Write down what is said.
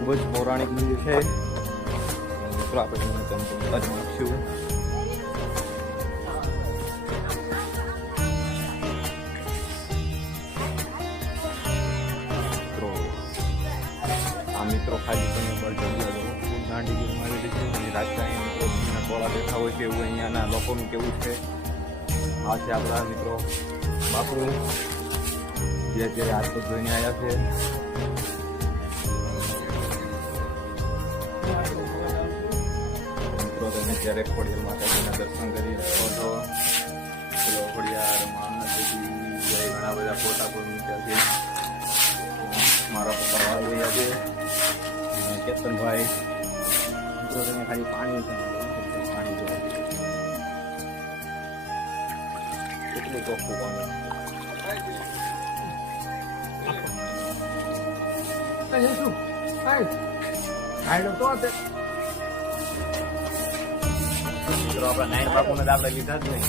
ખૂબ જ પૌરાણિક મંદિર છે. મિત્રો આપણે અજમાવીશું. મિત્રો ખાલી તમે પર જગ્યા દો દાંડીગીરમાં આવેલી છે અને રાજકારણી મિત્રોના ટોળા બેઠા હોય છે એવું અહીંયાના લોકોનું કેવું છે. આ છે આપણા મિત્રો બાપુ જે અત્યારે હાથ પગ ધોઈને આવ્યા છે. મિત્રો તમે જ્યારે ખોડિયાર માતાજીના દર્શન કરી શકો છો. ખોડિયાર માતાજી ઘણા બધા ફોટા પણ મૂક્યા છે. મારા પપ્પા આવી રહ્યા છે. કેતનભાઈ મિત્રો તમે ખાલી પાણી છે પાણી જો કેટલું ચોખ્ખું પાણી. મિત્રો આપણા નાયણ બાપુને તો આપણે લીધા જ નહીં.